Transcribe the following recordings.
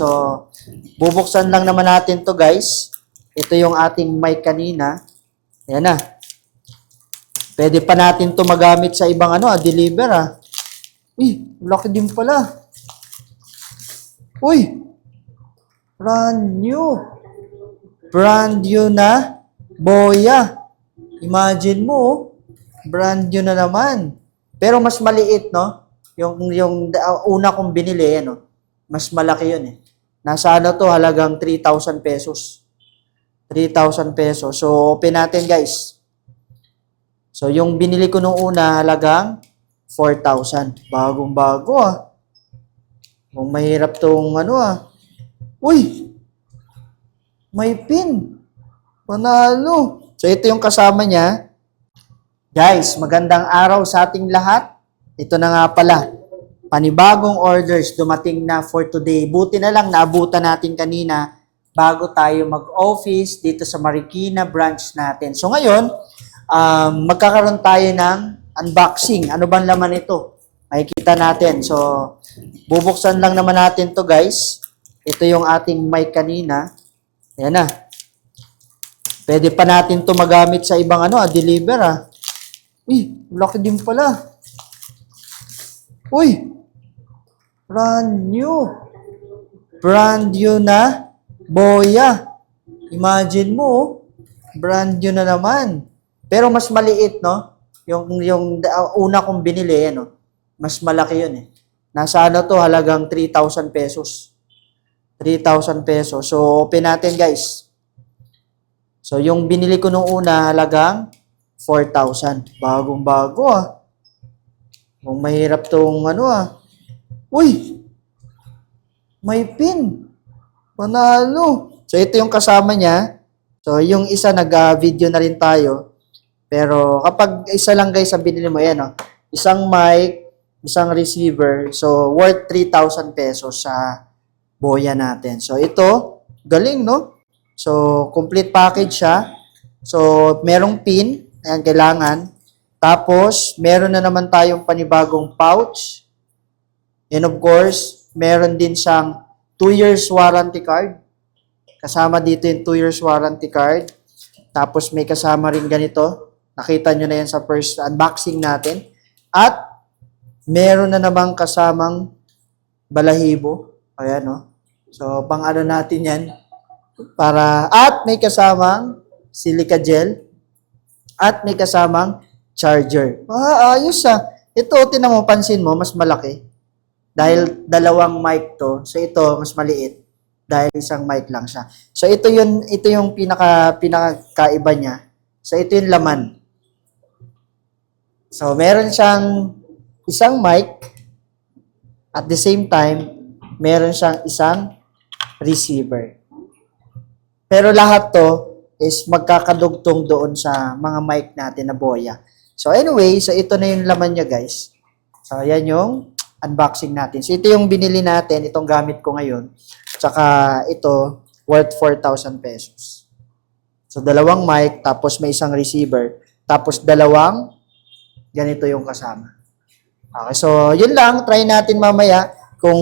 So, bubuksan lang naman natin to guys. Ito yung ating mic kanina. Ayan na. Pwede pa natin to magamit sa ibang deliver laki din pala. Uy, brand new. Brand new na Boya. Imagine mo, brand new na naman. Pero mas maliit, no? Yung una kong binili, mas malaki yun eh. Nasa to, halagang 3,000 pesos. 3,000 pesos. So, open natin guys. So, yung binili ko nung una, halagang 4,000. Bagong-bago Kung mahirap tong Uy! May pin. Panalo. So, ito yung kasama niya. Guys, magandang araw sa ating lahat. Ito na nga pala. Panibagong orders dumating na for today. Buti na lang naabutan natin kanina bago tayo mag-office dito sa Marikina branch natin. So ngayon, magkakaroon tayo ng unboxing. Ano bang laman ito? Makikita natin. So, bubuksan lang naman natin to guys. Ito yung ating mic kanina. Ayan na. Pwede pa natin to magamit sa ibang deliver laki din pala. Uy, brand new. Brand new na Boya. Imagine mo, brand new na naman. Pero mas maliit, no? Yung una kong binili, mas malaki yun eh. Nasa to, halagang 3,000 pesos. 3,000 pesos. So, open natin guys. So, yung binili ko nung una, halagang 4,000. Bagong-bago Kung mahirap tong Uy! May pin. Panalo. So, ito yung kasama niya. So, yung isa nag-video na rin tayo. Pero, kapag isa lang guys ang binili mo, isang mic, isang receiver. So, worth 3,000 pesos sa Boya natin. So, ito, galing, no? So, complete package siya. So, merong pin. Ayan, kailangan. Tapos, meron na naman tayong panibagong pouch. And of course, meron din siyang 2 years warranty card. Kasama dito yung 2 years warranty card. Tapos, may kasama rin ganito. Nakita nyo na yan sa first unboxing natin. At, meron na namang kasamang balahibo. Ayan, no? So, pang natin yan. At may kasamang silica gel. At may kasamang charger. Ayos Ito, tinan mo, pansin mo, mas malaki. Dahil dalawang mic to. So, ito, mas maliit. Dahil isang mic lang siya. So, ito yung pinakakaiba niya. So, ito yung laman. So, meron siyang isang mic. At the same time, meron siyang isang receiver. Pero lahat to is magkakadugtong doon sa mga mic natin na Boya. So anyway, so ito na yung laman niya guys. So yan yung unboxing natin. So ito yung binili natin, itong gamit ko ngayon. Tsaka ito, worth 4,000 pesos. So dalawang mic, tapos may isang receiver, tapos dalawang ganito yung kasama. Okay, so yun lang, try natin mamaya kung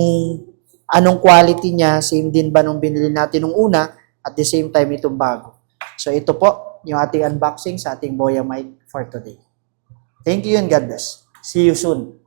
anong quality niya, same din ba nung binili natin nung una, at the same time itong bago. So ito po yung ating unboxing sa ating Boya mic for today. Thank you and God bless. See you soon.